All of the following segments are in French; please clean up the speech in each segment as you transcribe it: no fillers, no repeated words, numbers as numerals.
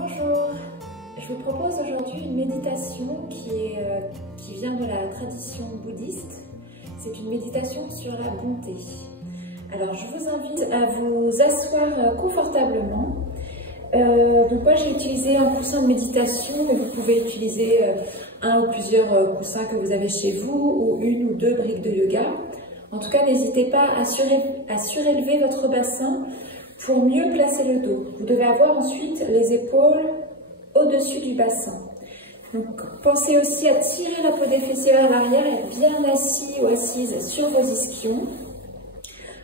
Bonjour, je vous propose aujourd'hui une méditation qui vient de la tradition bouddhiste. C'est une méditation sur la bonté. Alors je vous invite à vous asseoir confortablement. Donc moi j'ai utilisé un coussin de méditation, mais vous pouvez utiliser un ou plusieurs coussins que vous avez chez vous ou une ou deux briques de yoga. En tout cas, n'hésitez pas à surélever votre bassin pour mieux placer le dos. Vous devez avoir ensuite les épaules au-dessus du bassin. Donc, pensez aussi à tirer la peau des fessiers vers l'arrière et être bien assis ou assise sur vos ischions.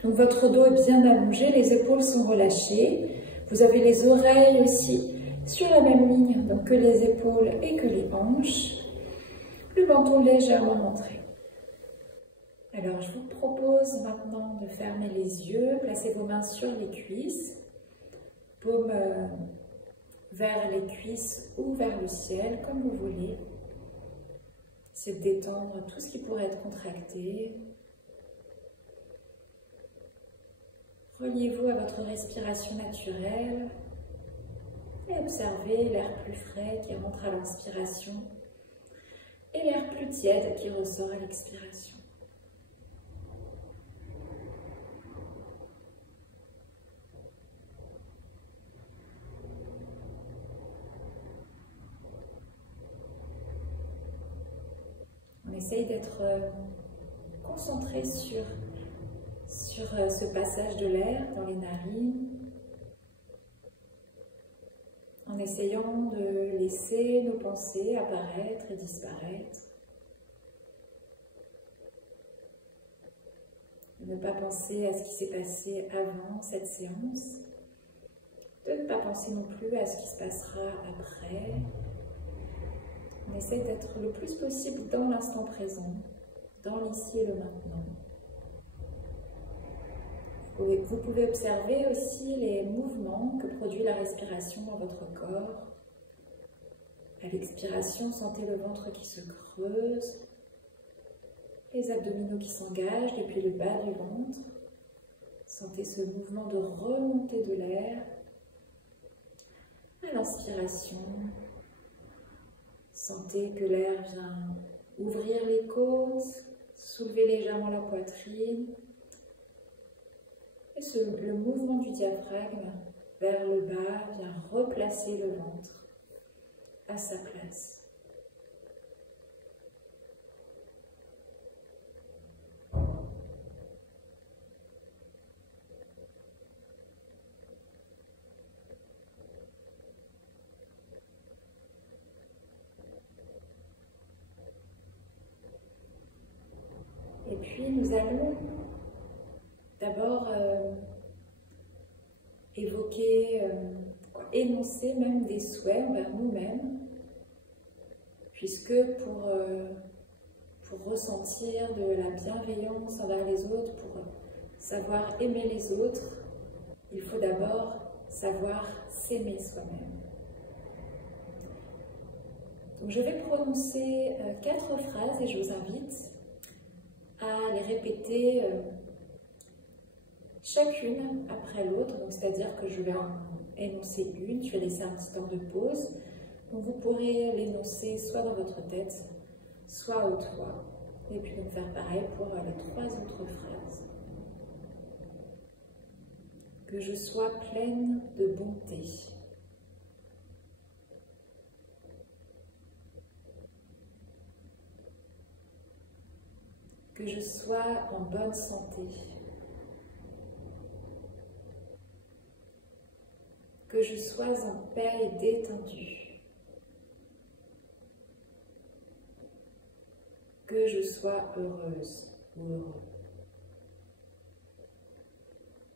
Donc, votre dos est bien allongé, les épaules sont relâchées. Vous avez les oreilles aussi sur la même ligne donc que les épaules et que les hanches. Le menton légèrement rentré. Alors, je vous propose maintenant de fermer les yeux, placer vos mains sur les cuisses, paume vers les cuisses ou vers le ciel, comme vous voulez. C'est de détendre tout ce qui pourrait être contracté. Reliez-vous à votre respiration naturelle et observez l'air plus frais qui rentre à l'inspiration et l'air plus tiède qui ressort à l'expiration. On essaye d'être concentré sur ce passage de l'air dans les narines, en essayant de laisser nos pensées apparaître et disparaître, de ne pas penser à ce qui s'est passé avant cette séance, de ne pas penser non plus à ce qui se passera après. On essaie d'être le plus possible dans l'instant présent, dans l'ici et le maintenant. Vous pouvez observer aussi les mouvements que produit la respiration dans votre corps. À l'expiration, sentez le ventre qui se creuse, les abdominaux qui s'engagent depuis le bas du ventre. Sentez ce mouvement de remontée de l'air. À l'inspiration, sentez que l'air vient ouvrir les côtes, soulever légèrement la poitrine. Et le mouvement du diaphragme vers le bas vient replacer le ventre à sa place. Et puis nous allons d'abord énoncer même des souhaits envers nous-mêmes, puisque pour ressentir de la bienveillance envers les autres, pour savoir aimer les autres, il faut d'abord savoir s'aimer soi-même. Donc je vais prononcer 4 phrases et je vous invite à les répéter chacune après l'autre, c'est-à-dire que je vais en énoncer une, je vais laisser un petit temps de pause. Donc vous pourrez l'énoncer soit dans votre tête, soit à haute voix, et puis donc faire pareil pour les 3 autres phrases. Que je sois pleine de bonté. Que je sois en bonne santé. Que je sois en paix et détendue. Que je sois heureuse ou heureux.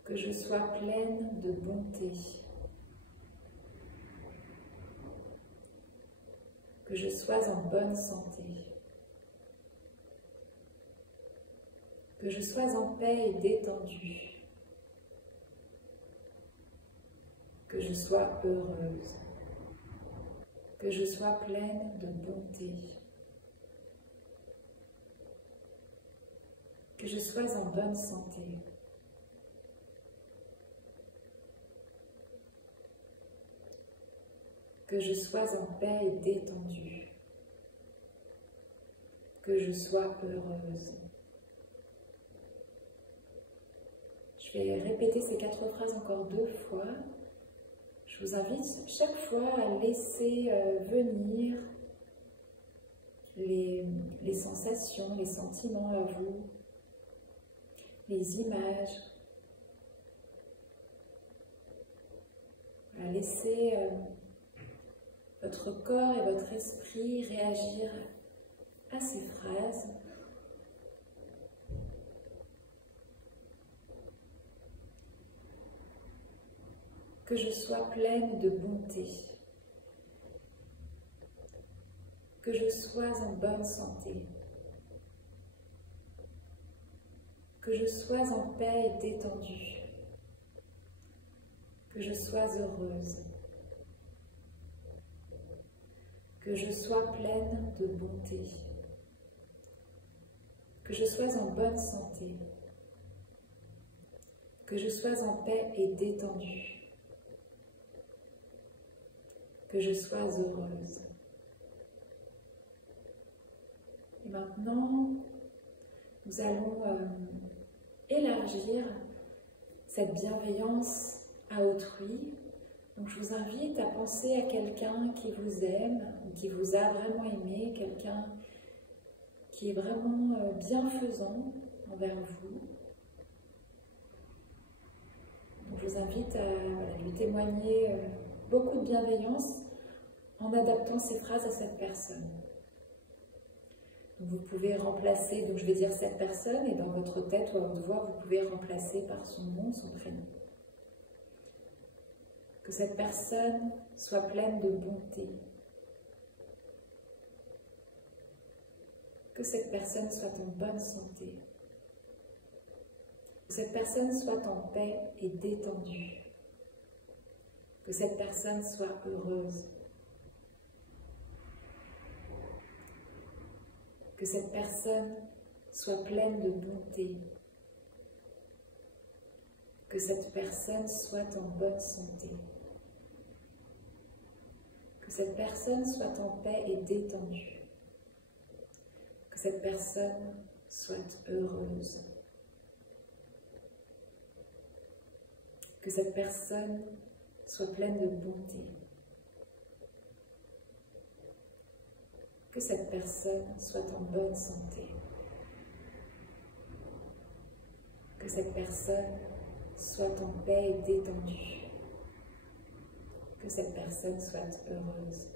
Que je sois pleine de bonté. Que je sois en bonne santé. Que je sois en paix et détendue. Que je sois heureuse, que je sois pleine de bonté, que je sois en bonne santé, que je sois en paix et détendue, que je sois heureuse. Je vais répéter ces 4 phrases encore 2 fois. Je vous invite chaque fois à laisser venir les sensations, les sentiments à vous, les images. À laisser votre corps et votre esprit réagir à ces phrases. Que je sois pleine de bonté. Que je sois en bonne santé. Que je sois en paix et détendue. Que je sois heureuse. Que je sois pleine de bonté. Que je sois en bonne santé. Que je sois en paix et détendue. Que je sois heureuse. Et maintenant, nous allons élargir cette bienveillance à autrui. Donc je vous invite à penser à quelqu'un qui vous aime, ou qui vous a vraiment aimé, quelqu'un qui est vraiment bienfaisant envers vous. Donc je vous invite à lui témoigner beaucoup de bienveillance en adaptant ces phrases à cette personne. Donc vous pouvez remplacer, donc je vais dire cette personne, et dans votre tête ou à votre voix, vous pouvez remplacer par son nom, son prénom. Que cette personne soit pleine de bonté. Que cette personne soit en bonne santé. Que cette personne soit en paix et détendue. Que cette personne soit heureuse. Que cette personne soit pleine de bonté. Que cette personne soit en bonne santé. Que cette personne soit en paix et détendue. Que cette personne soit heureuse. Que cette personne soit pleine de bonté. Que cette personne soit en bonne santé. Que cette personne soit en paix et détendue. Que cette personne soit heureuse.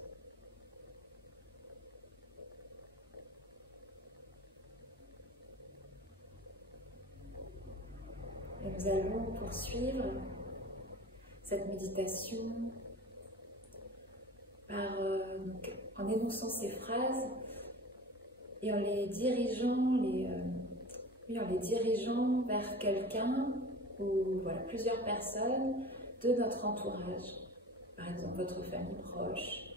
Et nous allons poursuivre cette méditation en énonçant ces phrases et en les dirigeant, vers quelqu'un ou plusieurs personnes de notre entourage. Par exemple, votre famille proche,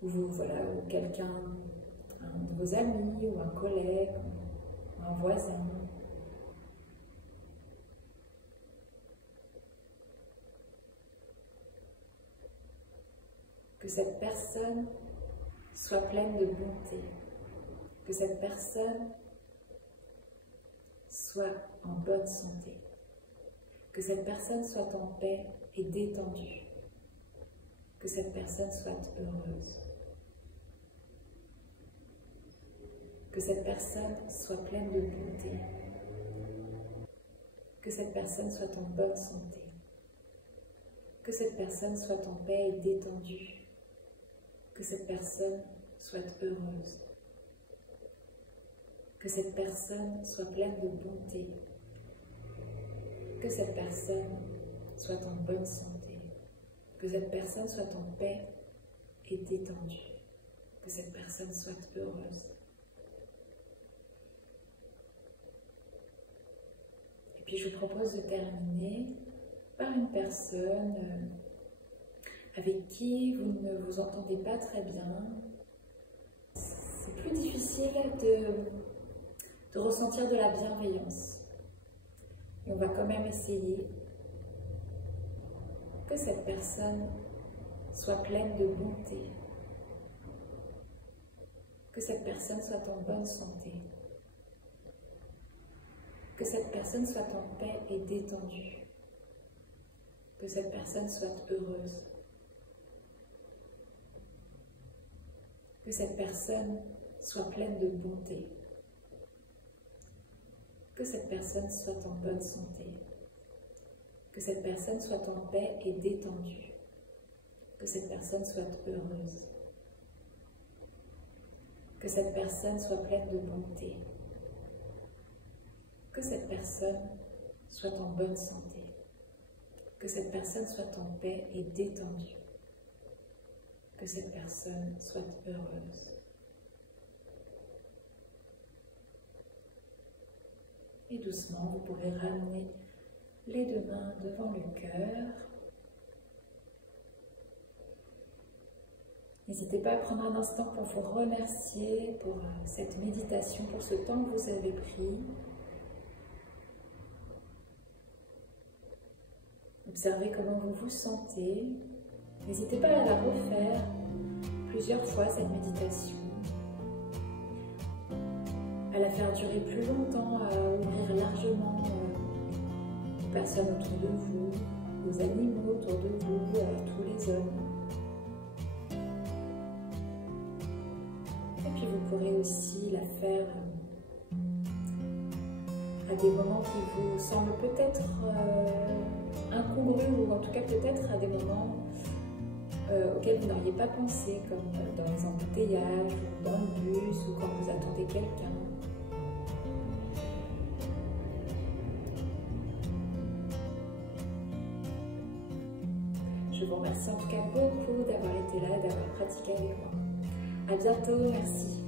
ou quelqu'un, un de vos amis, ou un collègue, ou un voisin. Que cette personne soit pleine de bonté, que cette personne soit en bonne santé. Que cette personne soit en paix et détendue. Que cette personne soit heureuse. Que cette personne soit pleine de bonté. Que cette personne soit en bonne santé. Que cette personne soit en paix et détendue. Que cette personne soit heureuse. Que cette personne soit pleine de bonté. Que cette personne soit en bonne santé. Que cette personne soit en paix et détendue. Que cette personne soit heureuse. Et puis je vous propose de terminer par une personne avec qui vous ne vous entendez pas très bien. C'est plus difficile de ressentir de la bienveillance. Et on va quand même essayer. que cette personne soit pleine de bonté, que cette personne soit en bonne santé, que cette personne soit en paix et détendue, que cette personne soit heureuse, que cette personne soit pleine de bonté, que cette personne soit en bonne santé, que cette personne soit en paix et détendue, que cette personne soit heureuse, que cette personne soit pleine de bonté, que cette personne soit en bonne santé, que cette personne soit en paix et détendue, que cette personne soit heureuse. Et doucement, vous pourrez ramener les deux mains devant le cœur. N'hésitez pas à prendre un instant pour vous remercier pour cette méditation, pour ce temps que vous avez pris. Observez comment vous vous sentez. N'hésitez pas à la refaire plusieurs fois, cette méditation. À la faire durer plus longtemps, à ouvrir largement aux personnes autour de vous, aux animaux autour de vous, à tous les hommes. Et puis vous pourrez aussi la faire à des moments qui vous semblent peut-être incongrus, ou en tout cas peut-être à des moments auxquels vous n'auriez pas pensé, comme dans les embouteillages, ou dans le bus, ou quand vous attendez quelqu'un. Je vous remercie en tout cas beaucoup d'avoir été là, d'avoir pratiqué avec moi. À bientôt, merci.